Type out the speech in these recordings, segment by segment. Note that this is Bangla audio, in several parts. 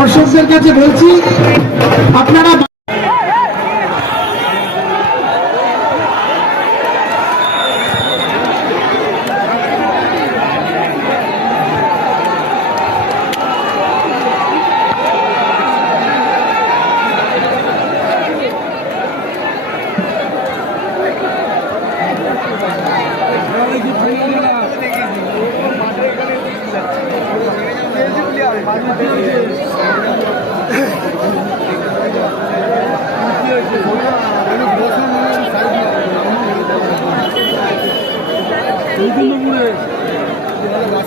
দর্শকদের কাছে বলছি আপনারা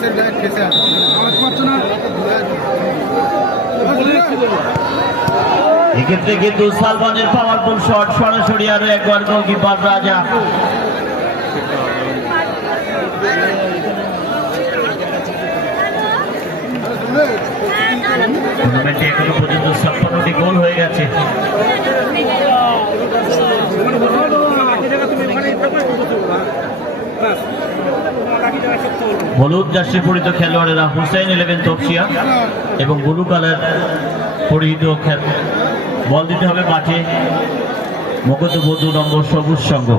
বাসের গায়ে ঠেসে আসছে আওয়াজ না? এক্ষেত্রে কিন্তু সালমানের পাওয়ারফুল শট সরাসরি আরও একবার গোলকিপার রাজা। হলুদ জার্সি পরিহিত খেলোয়াড়েরা হুসাইন ইলেভেন তপসিয়া এবং ব্লু কালার পরিহিত বল দিতে হবে মাঠে। মগজ বধু নম্বর সবুজ সংঘ।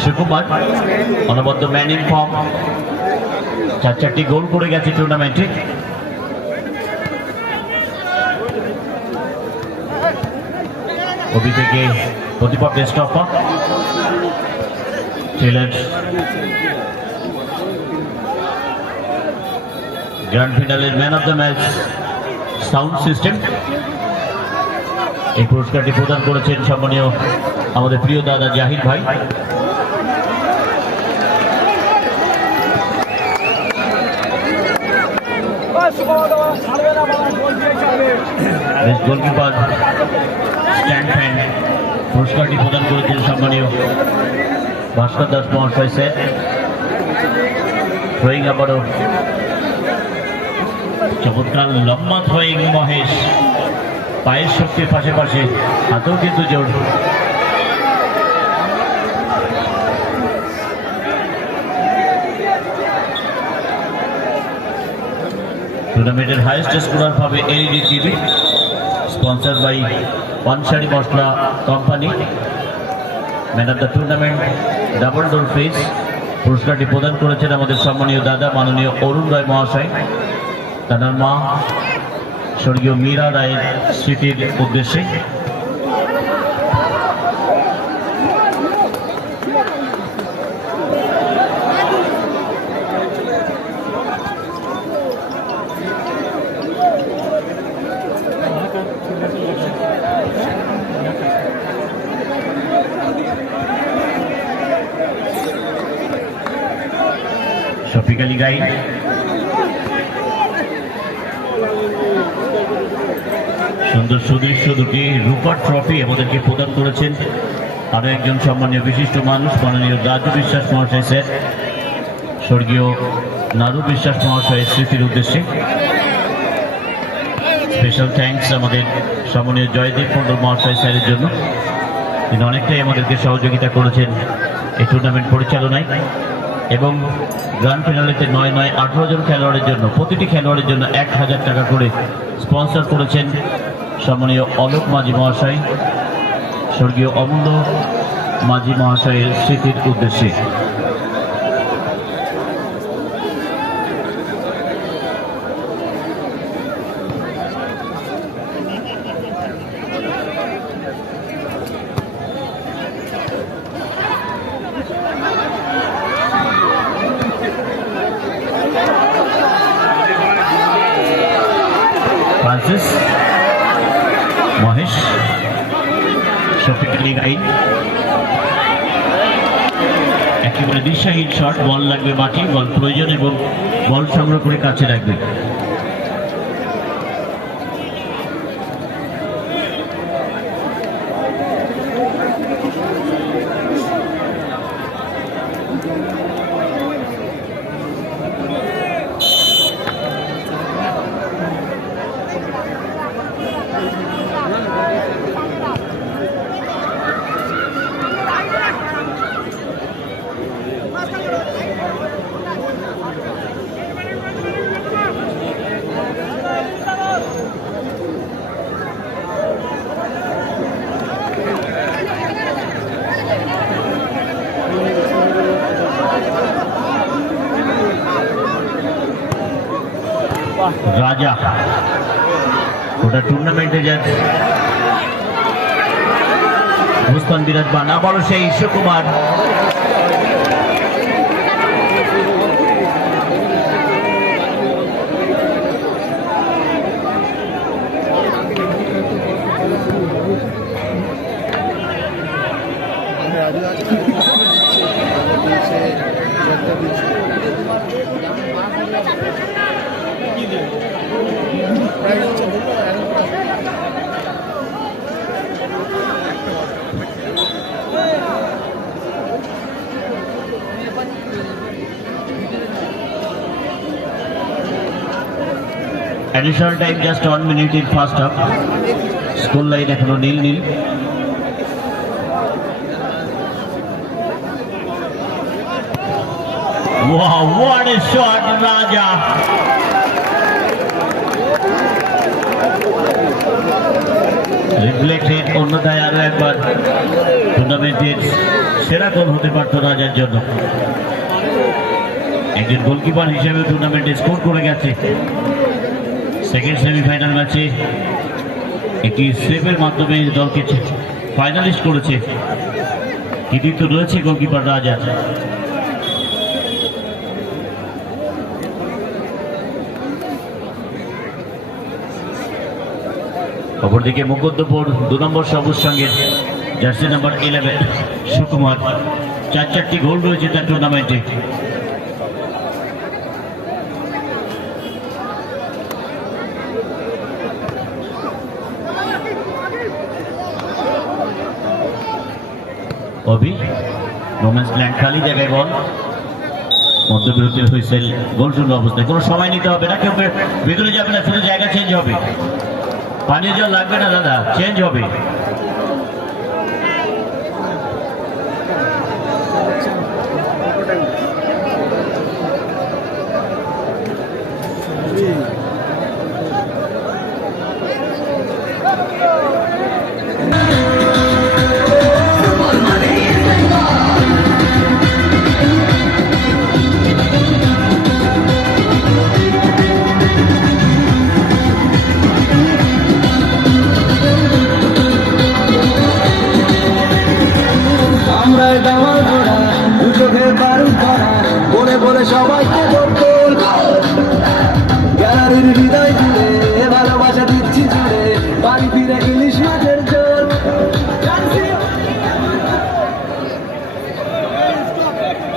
সুকুমার অনবদ্য ম্যান ইন ফর্ম। চার চারটি গোল করে গেছে টুর্নামেন্টে ওবি থেকে প্রতিপক্ষ স্টপা ছিলেন grand ফিনালের man of the match sound system এই পুরস্কারটি প্রদান করেছেন সম্মানীয় আমাদের প্রিয় দাদা জাহিদ ভাই। বেস্ট গোলকিপার স্ট্যান্ড ফ্যান পুরস্কারটি প্রদান করেছেন সম্মানীয় ভাস্কর দাস মহাশয় স্যার। থ্রোয়িং আবারও। চমৎকার লম্বা থ্রোয়িং মহেশ। পায়ের শক্তির পাশাপাশি হাতেও কিন্তু জোর। টুর্নামেন্টের হাইয়েস্ট স্কোরার পাবে LED TV sponsor by Pansari masala company man of the tournament double door fridge পুরস্কারটি প্রদান করেছেন আমাদের সম্মানীয় দাদা মাননীয় অরুণ রায় মহাশয়। তার মা স্বর্গীয় মীরা রায়ের স্মৃতির উদ্দেশ্যে। আলী গাই সুন্দর সুদৃশ্য দুটি রূপার ট্রফি আমাদেরকে প্রদান করেছেন। আরও একজন সম্মানীয় বিশিষ্ট মানুষ, মাননীয় রাজু বিশ্বাস মহাশয় স্যার, স্বর্গীয় নারু বিশ্বাস মহাশয়ের স্মৃতির উদ্দেশ্যে। স্পেশাল থ্যাঙ্কস আমাদের সম্মানীয় জয়দীপ মন্ডল মহাশয় স্যারের জন্য। তিনি অনেকটাই আমাদেরকে সহযোগিতা করেছেন এই টুর্নামেন্ট পরিচালনায়। এবং গ্রান্ড ফিনালেতে নয় নয় আঠারো জন খেলোয়াড়ের জন্য, প্রতিটি খেলোয়াড়ের জন্য এক হাজার টাকা করে স্পন্সর করেছেন সম্মানীয় অলোক মাঝি মহাশয়। স্বর্গীয় অমূল্য মাঝি মহাশয়ের স্মৃতির উদ্দেশ্যে ফ্রান্সিস মহেশ শফিক আলী গাই দিশাহীন শট বল লাগবে মাঠে বল প্রয়োজন এবং বল সংগ্রহ করে কাছে রাখবে। রাজা ওটা টুর্নামেন্টে যাচ্ছে মুস্তান বিরাজমান আবারও সেই Sukumar additional time just one minute in first half school line এখনও নীল নীল। Wow, what a shot, Raja! Reflected অন্যথায় আরও একবার টুর্নামেন্টের সেরা গোল হতে পারত রাজার জন্য। একজন গোলকিপার হিসেবে টুর্নামেন্টে স্কোর করে গেছে। সেকেন্ড সেমিফাইনাল ম্যাচে একটি সেভের মাধ্যমে দলকে ফাইনালিস্ট করেছে। কৃতিত্ব রয়েছে গোলকিপার রাজার। অপরদিকে মুকুন্দপুর দু নম্বর সবুজ সঙ্গে জার্সি নাম্বার ইলেভেন সুকুমার। চার চারটি গোল রয়েছে তার টুর্নামেন্টে অভি রোম্যান্স ল্যান্ড খালি জায়গায় বল। মধ্যবিরতির হুইসেল গোল শূন্য অবস্থায়। কোনো সময় নিতে হবে না, কেউ ভেতরে যাবে না, শুধু জায়গা চেঞ্জ হবে। পানীয় জল লাগবে না, দাদা চেঞ্জ হবে।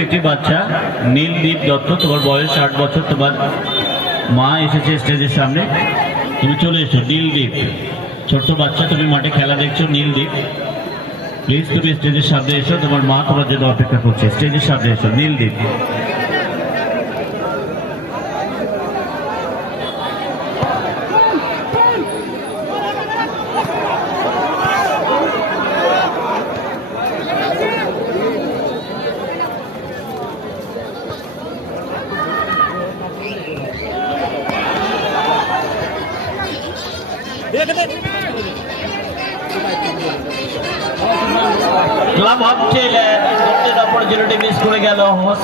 একটি বাচ্চা নীলদীপ দত্ত, তোমার বয়স ষাট বছর, তোমার মা এসেছে স্টেজের সামনে। তুমি চলে এসো নীলদীপ ছোট্ট বাচ্চা, তুমি মাঠে খেলা দেখছ নীলদীপ প্লিজ তুমি স্টেজের সামনে এসো, তোমার মা তোমার জন্য অপেক্ষা করছে। স্টেজের সামনে এসো নীলদীপ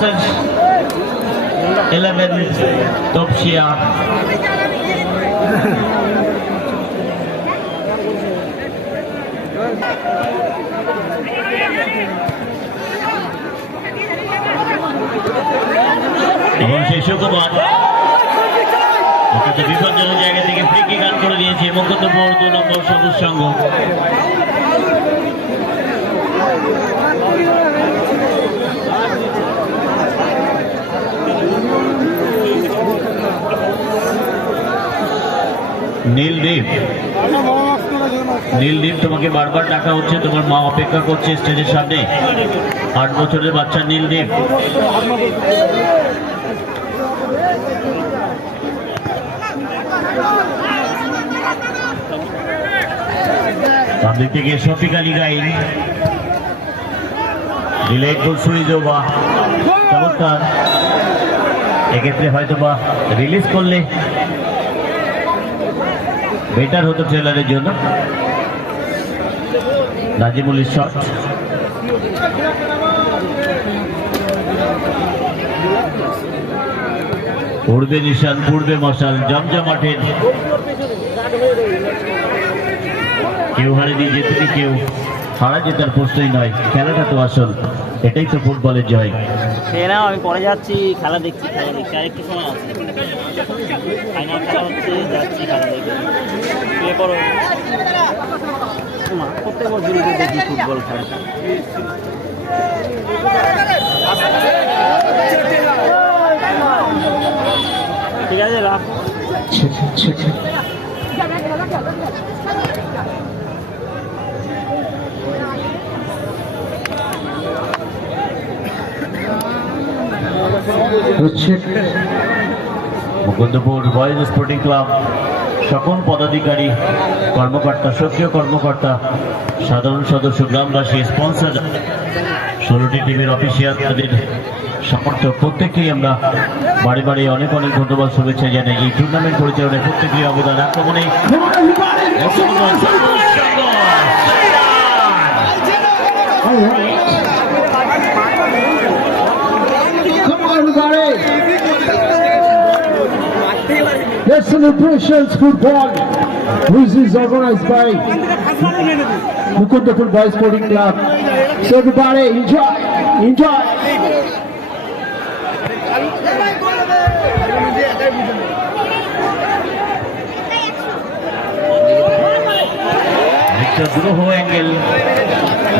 হোসেন ইলেভেন তপসিয়া এবং সেই সুকুমার অত্যন্ত বিপজ্জনক জায়গা থেকে ফ্রিকি গান করে দিয়েছে মুকুন্দপুর দু নম্বর সবুজ সংঘ। নীলদীপ নীলদীপ তোমাকে বারবার ডাকা হচ্ছে, তোমার মা অপেক্ষা করছে স্টেজের সামনে। আট বছরের বাচ্চা নীলদীপ থেকে শফিক গাইন ফুলসুরি জোবা চমৎকার। এক্ষেত্রে হয়তো বা রিলিজ করলে বেটার হতো ট্রেলারের জন্য। নাজিমুল শট পূর্বে নিশান পূর্বে মশাল, জমজমাটের। কেউ হারেনি যেতে কেউ। হারা জেতার প্রশ্নই নয় খেলাটা তো আসল এটাই তো ফুটবলের জয়। খেয়ে আমি পরে যাচ্ছি খেলা দেখছি খেলা দেখছি আর একটু সময় আছে। ফাইনাল খেলা হচ্ছে যাচ্ছি খেলা দেখতে প্রত্যেক বছরই তো দেখি ফুটবল খেলাটা। ঠিক আছে রাখ। মুকুন্দপুর বয়েজ স্পোর্টিং ক্লাব সকল পদাধিকারী কর্মকর্তা সক্রিয় কর্মকর্তা সাধারণ সদস্য গ্রামবাসী স্পন্সর ষোলোটি টিমের অফিসিয়াল তাদের সমর্থক প্রত্যেককেই আমরা বাড়ি বাড়ি অনেক অনেক ধন্যবাদ শুভেচ্ছা জানাই এই টুর্নামেন্ট পরিচালনায় প্রত্যেকেরই অবদান আক্রমণে Come on, everybody. The celebrations football, which is organized by Mukundapur Boys Sporting Club. So everybody, enjoy, enjoy. Victor দ্রোহ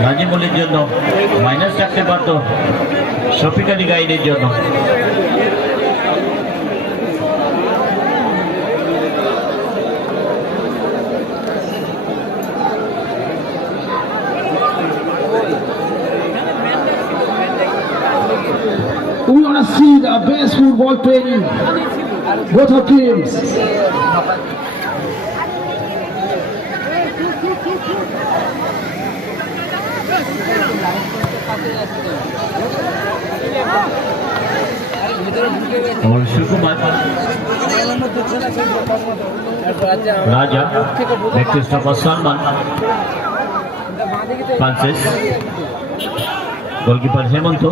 নাজিমুলের জন্য মাইনাস রাখতে পারত শফিক গাইডের জন্য football training. Both of teams. Raja নেতৃত্ব সালমান ফ্রান্সিস গোলকিপার হেমন্ত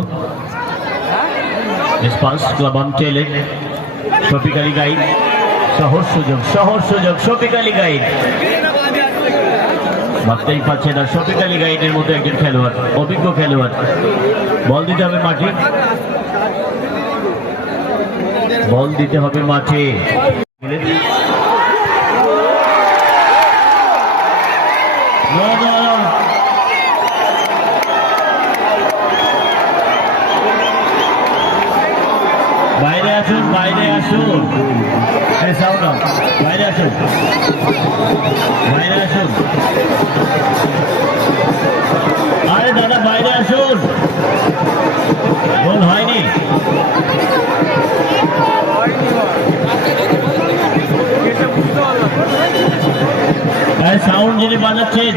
স্পান্স ক্লাব টেলে শফিক গাইড সহজ সুযোগ সহজ সুযোগ শফিক আলী গাইড ভাবতেই পারছে না শফিক আলী গাইডের মতো একজন খেলোয়াড়, অভিজ্ঞ খেলোয়াড়। বল দিতে হবে মাঠে। বল দিতে হবে মাঠে। বাইরে আসুন বাইরে আসুন. বাইরে আসুন। বাইরে আসুন। আরে দাদা বাইরে আসুন। গোল হয়নি। সাউন্ড যিনি বাজাচ্ছেন।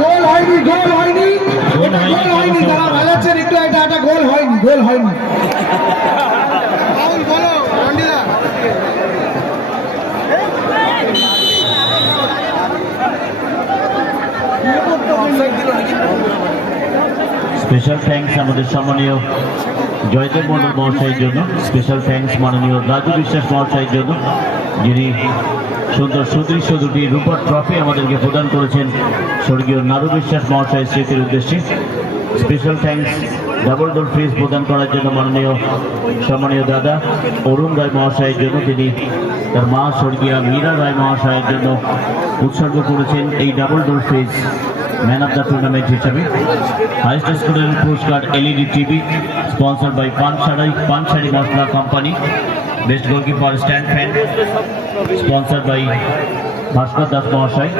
গোল হয়নি গোল হয়নি। গোল হয়নি, হয়নি। বাজাচ্ছেন একটু এটা একটা গোল হয়নি গোল হয়নি। স্পেশাল থ্যাঙ্কস আমাদের সম্মানীয় জয়দেব মন্ডল মহাশয়ের জন্য স্পেশাল থ্যাঙ্কস মাননীয় রাজু বিশ্বাস মহাশয়ের জন্য, যিনি সুন্দর সুদৃশ্য দুটি রূপার ট্রফি আমাদেরকে প্রদান করেছেন স্বর্গীয় নারু বিশ্বাস মহাশয়ের স্মৃতির উদ্দেশ্যে। Special thanks double door fridge প্রদান করার জন্য মাননীয় সম্মানীয় দাদা অরুণ রায় মহাশয়ের জন্য, তিনি তার মা স্বর্গীয় মীরা রায় মহাশয়ের জন্য উৎসর্গ করেছেন এই double door fridge man of the tournament হিসাবে হাইস্ট স্কুলের পুরস্কার LED TV sponsor by Pansarai Pansari masala company best goalkeeper stand fan sponsor by Bhaskar Das মহাশয়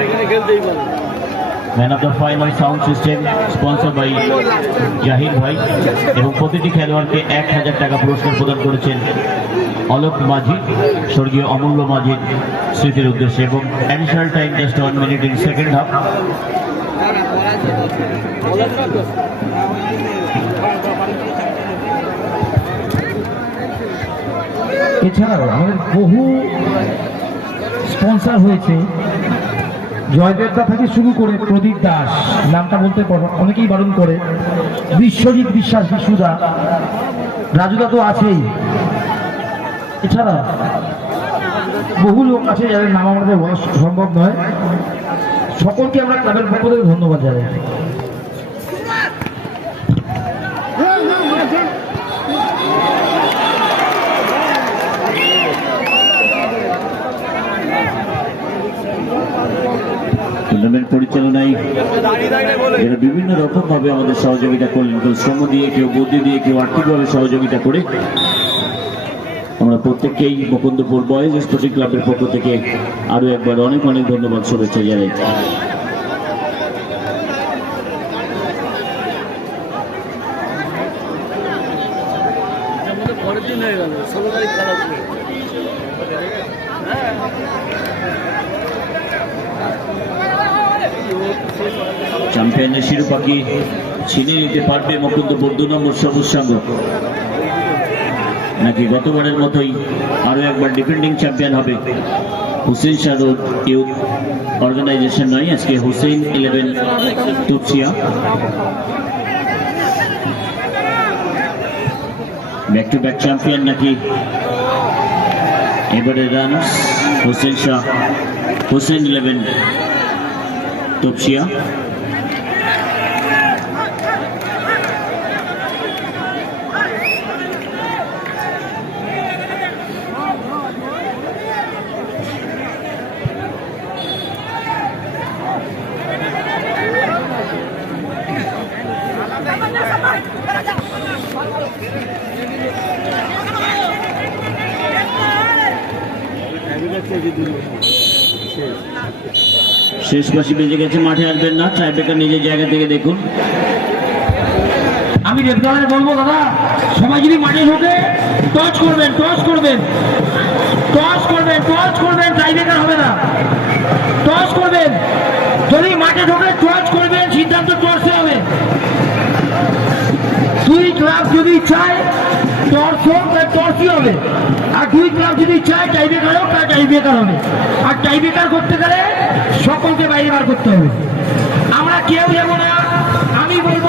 man of the final sound system sponsor by Zahir Bhai এবং প্রতিটি খেলোয়াড়কে এক হাজার টাকা পুরস্কার প্রদান করেছেন অলোক মাঝি, স্বর্গীয় অমূল্য মাঝির স্মৃতির উদ্দেশ্যে, এবং additional time just one minute in second half এছাড়াও আমাদের বহু স্পন্সর হয়েছে। জয়দেবদা থেকে শুরু করে প্রদীপ দাস, নামটা বলতে পর- অনেকেই বারণ করে। বিশ্বজিৎ বিশ্বাস, বিশুদা, রাজুদা তো আছেই। এছাড়া বহু লোক আছে যাদের নাম আমাদের সম্ভব নয়। সকলকে আমরা ক্লাবের পক্ষ থেকে ধন্যবাদ জানাই। টুর্নামেন্ট পরিচালনায় যারা বিভিন্ন রকম ভাবে আমাদের সহযোগিতা করলেন। কেউ শ্রম দিয়ে, কেউ বুদ্ধি দিয়ে, কেউ আর্থিকভাবে সহযোগিতা করে। আমরা প্রত্যেককেই মুকুন্দপুর বয়েজ স্পোর্টিং ক্লাবের পক্ষ থেকে আরও একবার অনেক অনেক ধন্যবাদ, শুভেচ্ছা জানাই। চ্যাম্পিয়নের শিরোপা কি ছিনে নিতে পারবে মুকুন্দপুর দু নম্বর সবুজ সংঘ। নাকি গতবারের মতোই আরও একবার ডিফেন্ডিং চ্যাম্পিয়ন হবে? হুসেন শাহরুখ ইউথ অর্গানাইজেশন নয়, আজকে Hussain eleven Topsia back to back champion নাকি এবারে রানার্স হুসেন শাহ, হুসেন ইলেভেন তুপসিয়া শেষ পাশে বেজে গেছে, মাঠে আসবেন না। ট্রাইবেকার নিজের জায়গা থেকে দেখুন। আমি রেফারে বলব দাদা, সবাই যদি মাঠে ঢোকে টচ করবেন টচ করবেন। টচ করবেন টচ করবেন টাইব্রেকার হবে না। টচ করবেন। যদি মাঠে ঢোকে টচ করবেন, সিদ্ধান্ত টর্চে হবে। দুই ক্লাব যদি চায় টর্চ হোক টর্চই হবে। আর দুই ক্লাব যদি চায় টাইব্রেকার হোক, তার টাইব্রেকার হবে। আর টাইব্রেকার করতে গেলে সকলকে বাইরে বার করতে হবে। আমরা কেউ যাব না, আমি বলব